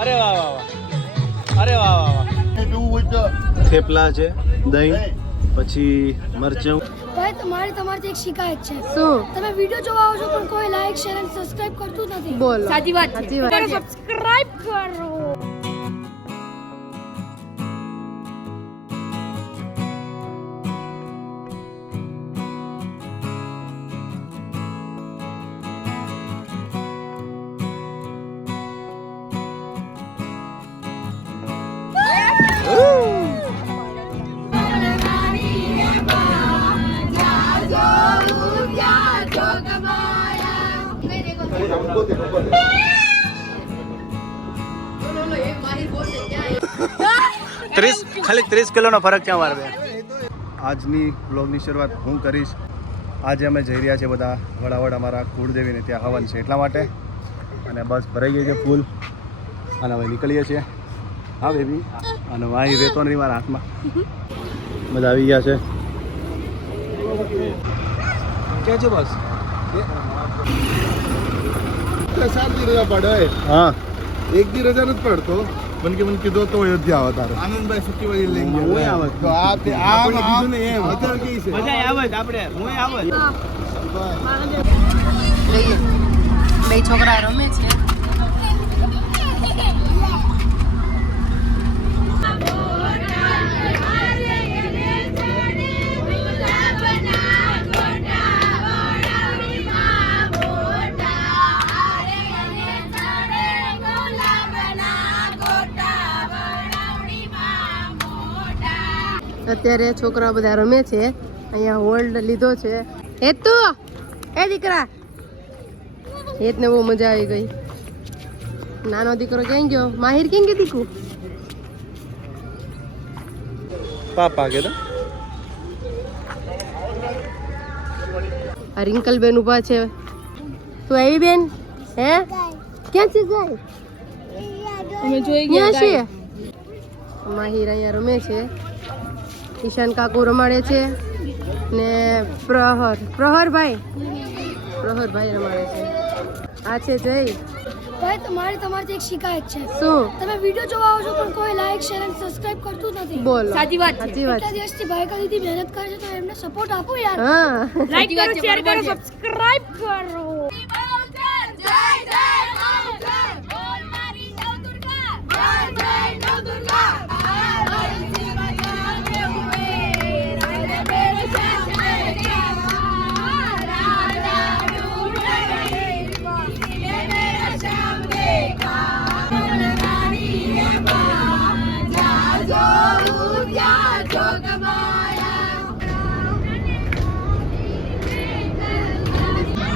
અરે વાહ વાહ વાહ, અરે વાહ વાહ વાહ. થેપલા છે, દહીં, પછી મરચું. ભાઈ તમારી એક શિકાયત છે. શું? તમે વિડિયો જોવા આવો છો પણ કોઈ લાઈક શેર અને સબસ્ક્રાઇબ કરતું નથી. બોલો. સાચી વાત છે. સાચી વાત છે. સબસ્ક્રાઇબ કરો. ખાલી 30 કિલોનો ફરક છે અમારે બે. આજની બ્લોગની શરૂઆત હું કરીશ. આજે અમે જઈ રહ્યા છીએ બધા વડાવડ અમારા કુળદેવીને ત્યાં હવન છે એટલા માટે, અને બસ ભરાઈ ગઈ છે ફૂલ અને હવે નીકળીએ છીએ. હા બેબી, અને અહીં રહેતો નથી મારા હાથમાં. બધા આવી ગયા છે. ક્યાં છે બસ? હા, એક દી રજા નથી પડતો. મને કીધું તો અયોધ્યા આવે તારે આનંદભાઈ સુટ્ટી વાળી લઈને ગયો. હું આવે તો આ તે આ કીધું ને એમ અત્યારે કે છે મજા આવે આપણે, હું આવે. બે છોકરા રમે છે. અત્યારે છોકરા બધા રમે છે. અહીંયા હોલ્ડ લીધો છે. હેતુ, એ દીકરા, હેતને બહુ મજા આવી ગઈ. નાનો દીકરો ક્યાં ગયો? માહિર ક્યાં ગઈ દીકુ? પાપા કે આ રિંકલ બેન ઉભા છે. તું આવી બેન? હે, ક્યાંથી ગઈ? અમે જોઈ ગયા છીએ. માહિર અહીંયા રમે છે. ઈશાન કાકુ રમાડે છે ને પ્રહરભાઈ રમાડે છે. આ છે જય. ભાઈ તમારી એક શિકાયત છે. શું? તમે વિડિયો જોવા આવો છો પણ કોઈ લાઈક શેર અને સબસ્ક્રાઇબ કરતું નથી. બોલો. સાચી વાત છે. સાચી વાત એટલા દિવસથી ભાઈ કા દીદી મહેનત કરે છે તો એમને સપોર્ટ આપો યાર. હા, લાઈક કરો, શેર કરો, સબસ્ક્રાઇબ કરો.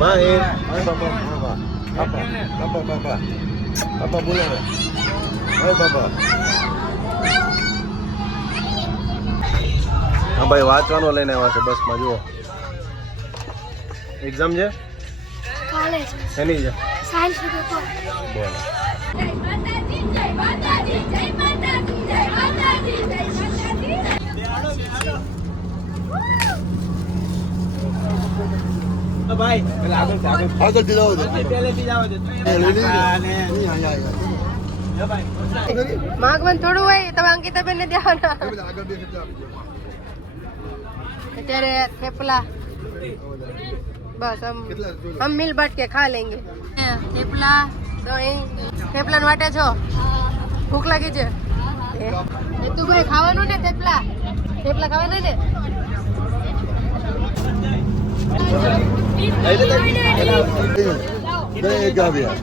માહિર, પાપા બોલો ને. હાય બાપા. હા ભાઈ, વાંચવાનો લઈને આવ્યા છે બસમાં. જુઓ, એક્ઝામ છે. કાલે છે શેની છે? સાયન્સ નું પેપર. બોલો. ભાઈ આગળ દિલાવો દે. માગવન થોડું હોય તમે અંકિતા બેન ને દેવાના. અત્યારે થેપલા બસ હમ મિલ બાંટ કે ખા લેંગે. થેપલા દહીં. થેપલા વાટે છો? ભૂખ લાગી છે? તું ભાઈ ખાવાનું ને થેપલા ખાવાના ને? એક આવ્યા.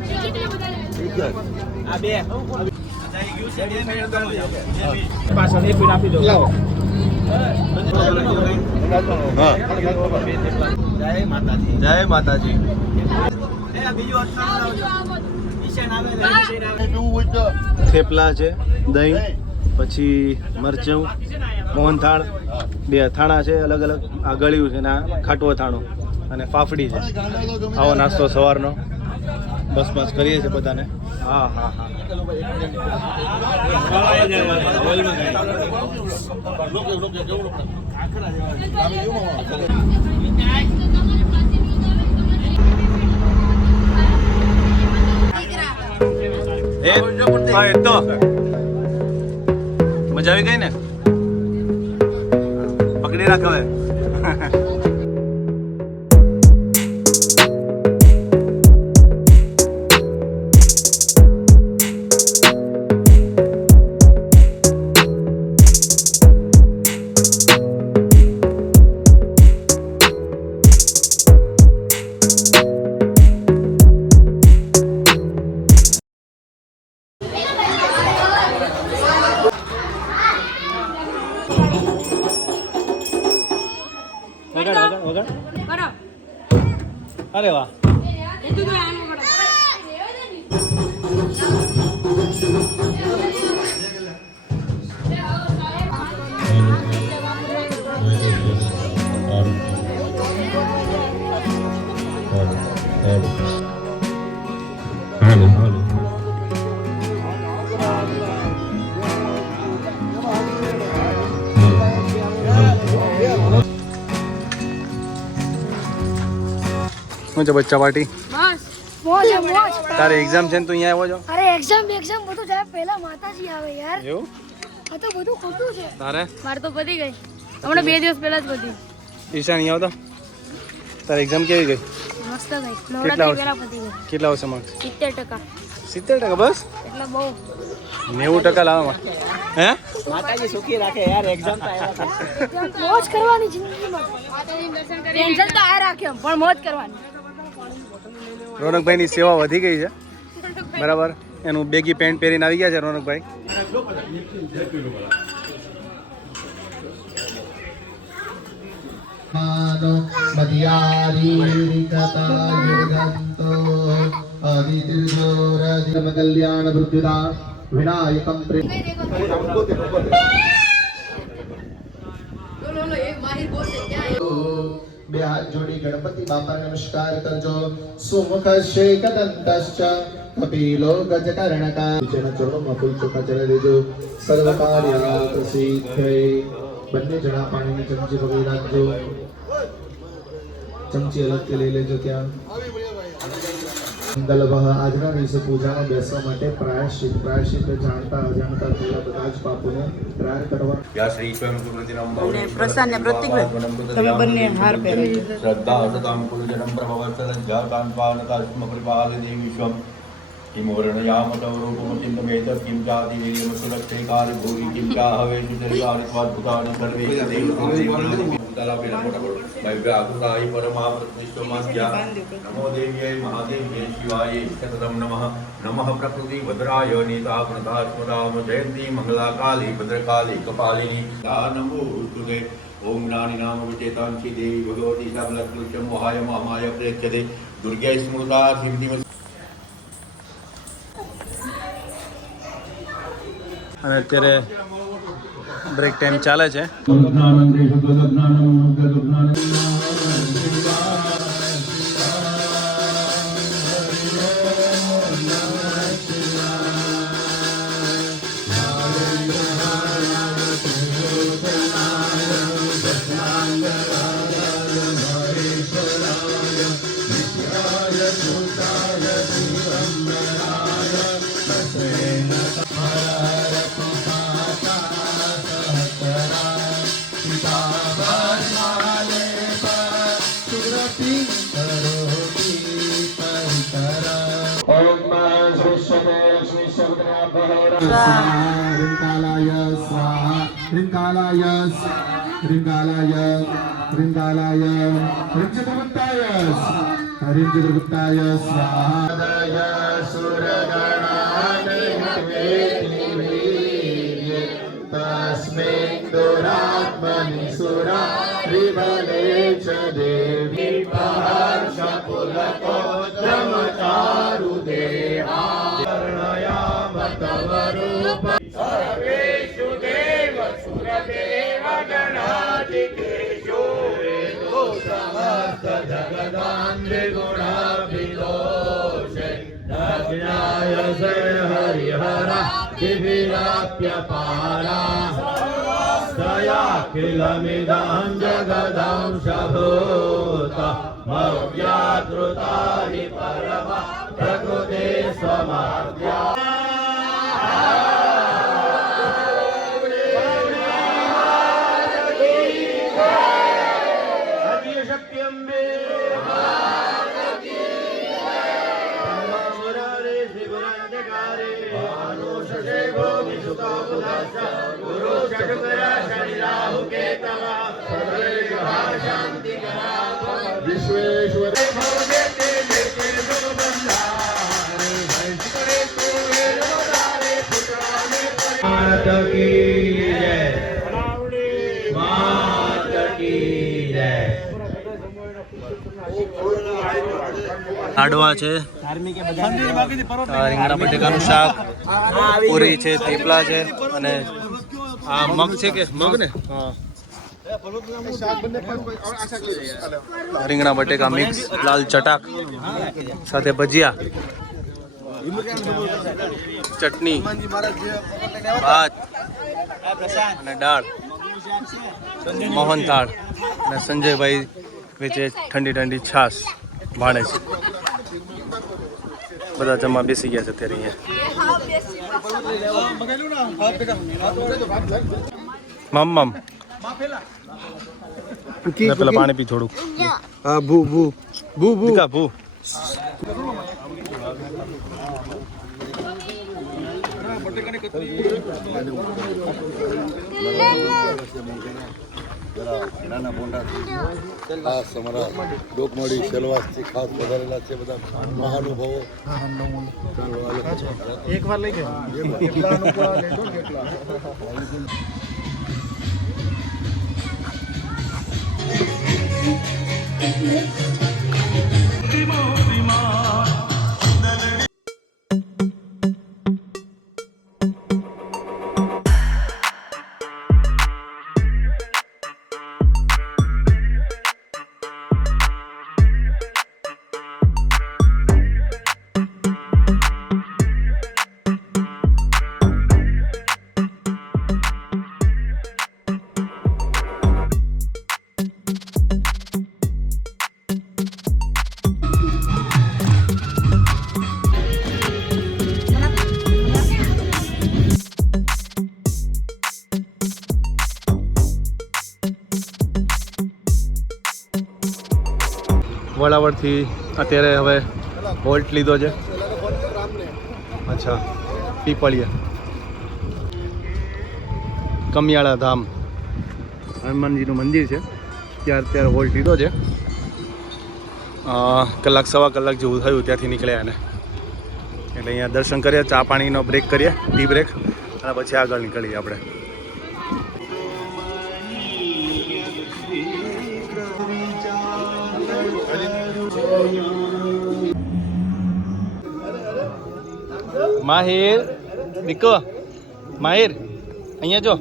આ બે લાવો. જય માતાજી. થેપલા છે, દહીં, પછી મરચું, મોહનથાળ, બે અથાણા છે અલગ અલગ. આ ગળ્યું છે ને આ ખાટું અથાણું, અને ફાફડી છે. આવો નાસ્તો સવારનો બસ કરીએ છીએ બધાને. હા હા હા. હા, એ તો મજા આવી ગઈ ને. પકડી રાખ હવે. અરે વાહ. શું છે બચ્ચા પાર્ટી? મોજ છે, મોજ. તારે એક્ઝામ છે ને તું અહીંયા આવ્યો છો? અરે એક્ઝામ બધું જાય પહેલા માતાજી આવે યાર. એવું? આ તો બધું ખોટું છે. તારે મારે તો પતી ગઈ હમણાં 2 દિવસ પહેલા જ પતી. ઈશાન અહીંયા આવતો. તારે એક્ઝામ કેવી ગઈ? મસ્ત ગઈ. કેટલા નવરાત્રી પહેલા પતી ગઈ. કેટલા આવશે માર્ક્સ? 70%. 70% બસ? એટલે બહુ 90% લાવવા. હે? મોજ કરવાની જિંદગીમાં. ટેન્શન તો આ રાખ્યો પણ મોજ કરવાની. રોનકભાઈની સેવા વધી ગઈ છે, બરાબર. એનું બેગી પેન્ટ પહેરીને આવી ગયા છે રોનકભાઈ. કલ્યાણ વૃદ્ધિદા વિનાયકમ પ્રેમ બે હાથ જોડી ગણપતિ બાપાને નમસ્કાર કરજો. સુમુખ શેકદંતશ્ચ કપિલો ગજકર્ણકા. નીચેના ચરણોમાં ફૂલ ચોખા ચડાવી દેજો. સર્વ કાર્યાર્થ સિદ્ધયે. બંને જણા પાણીની ચમચી પકડી રાખજો. ચમચી અલગથી લઈ લેજો. ત્યાં મંગલવહ. આજના દિવસે પૂજામાં બેસવા માટે પ્રાયશ્ચિત જાણતા અજાણતા થયેલા બધા જ પાપોને ત્રાણ કરવા. પ્રસાદને પ્રતિક તમે બંને હાર પહેરી श्रद्धा सतां कुलजनं प्रभवत्सरज्जा कान्पानकास्म परिपालने विश्वं किं वर्णयामतवरूपमचिन्तमेतत् किं चातिवीर्यमसुरक्षे कालभूरि किं चाहवेषु शरीरादित्वाद्भुतानि सर्वे देवदेवताय परमात्मनिष्ठमस्या नमो देव्यै महादेव्यै शिवायै सततं नमः नमः प्रकृति भद्राय नीता प्रणतास्मदाम जयन्ती मंगलाकाली भद्रकाली कपालिनी नमो तुते ओम ज्ञानी नाम विचेतांसी देवी भगवती सबलकृत्यं वहाय महामाय प्रेक्षते दुर्गे स्मृता सिद्धि. અને અત્યારે બ્રેક ટાઈમ ચાલે છે. ृङ्गालाय स्वाहा ृङ्गालाय ृङ्गालाय ृङ्गालाय ऋञ्चतुर्वृत्ताय ऋञ्चतुर्वृत्ताय स्वाहाय सुरगणानिर्वेदिवीर्ये तस्मै दुरात्मनि सुरा विबले च देवी हर्षपुलको ब्रह्मचारुदेहा सर्वेषु देव सुरदेव गणाधिकेषु वेदो समस्त जगदान्ध्रिगुणाभिदोषे नज्ञायसे हरिहरा दिविराप्यपारा दयाखिलमिदं जगदंशभूता मव्याकृता हि परमा प्रकृते स्वमाद्या विश्वेश्वर લાડવા છે, રીંગણા બટેકાનું શાક, પૂરી છે, થેપલા છે અને આ મગ છે કે મગ ને રીંગણા બટેકા મિક્સ, લાલ ચટાક સાથે ભજીયા, ચટણી, ભાત અને દાળ, મોહનથાળ અને સંજયભાઈ વેચે ઠંડી ઠંડી છાશ ભાણે છે. બધા જમવા બેસી ગયા છે અત્યારે અહીંયા. મમ પેલા પાણી પી થોડુંક. હા ભૂ ભૂ ભૂ ભૂ દીકા ભૂ. ખાસ અમારા લોકમાળી સેલવાસથી ખાસ પધારેલા છે બધા મહાનુભાવો. એક વાર લઈ ગયો. વડાવડથી અત્યારે હવે હોલ્ટ લીધો છે. અચ્છા, પીપળિયા કમિયાળા ધામ હનુમાનજીનું મંદિર છે ત્યાં અત્યારે હોલ્ટ લીધો છે. કલાક સવા કલાક જેવું થયું ત્યાંથી નીકળ્યા અને એટલે અહીંયા દર્શન કરીએ, ચા પાણીનો બ્રેક કરીએ, ટી બ્રેક, અને પછી આગળ નીકળીએ આપણે. માહિર દીકો, માહિર અહીંયા જો.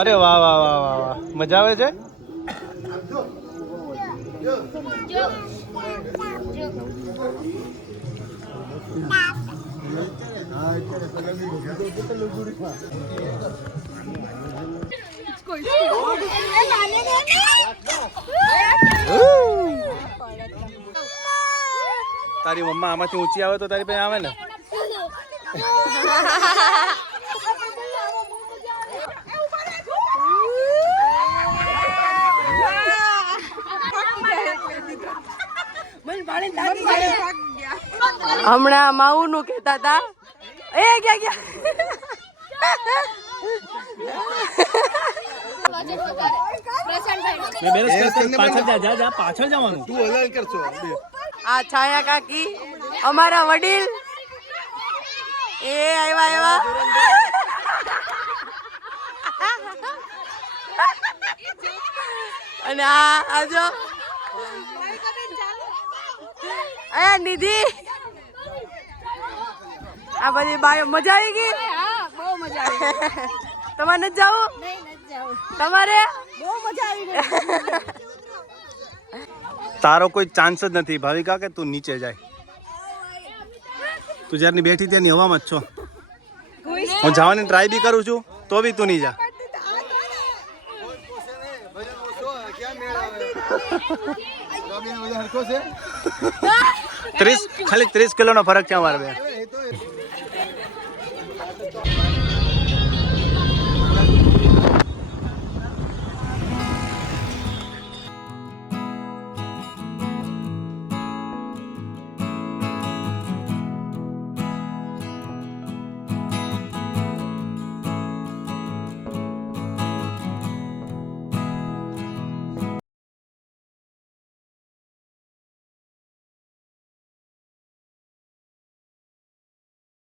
અરે વાહ વાહ વાહ વાહ વાહ, મજા આવે છે. તારી મમ્મા આમાંથી ઊંચી આવે તો તારી પાસે આવે ને. હમણાં માઉ નું કેતા હતા એ ગયા પાછળ જવાનું. તું હલાલ કરશો. આ છાયા કાકી અમારા વડીલ એ આવ્યા અને આ જો એ નિધિ આ બધી બાયો મજા આવી ગઈ. બહુ મજા આવી. તમારે નથી જાવું? તમારે બહુ મજા આવી ગઈ. તારો કોઈ ચાન્સ જ નથી ભાવિકા કે તું નીચે જાય. તું જ્યારની બેઠી ત્યારની હવામાં જ છો. હું જવાની ટ્રાય બી કરું છું તો બી તું નહીં જા. ખાલી 30 કિલોનો ફરક છે અમારે બે.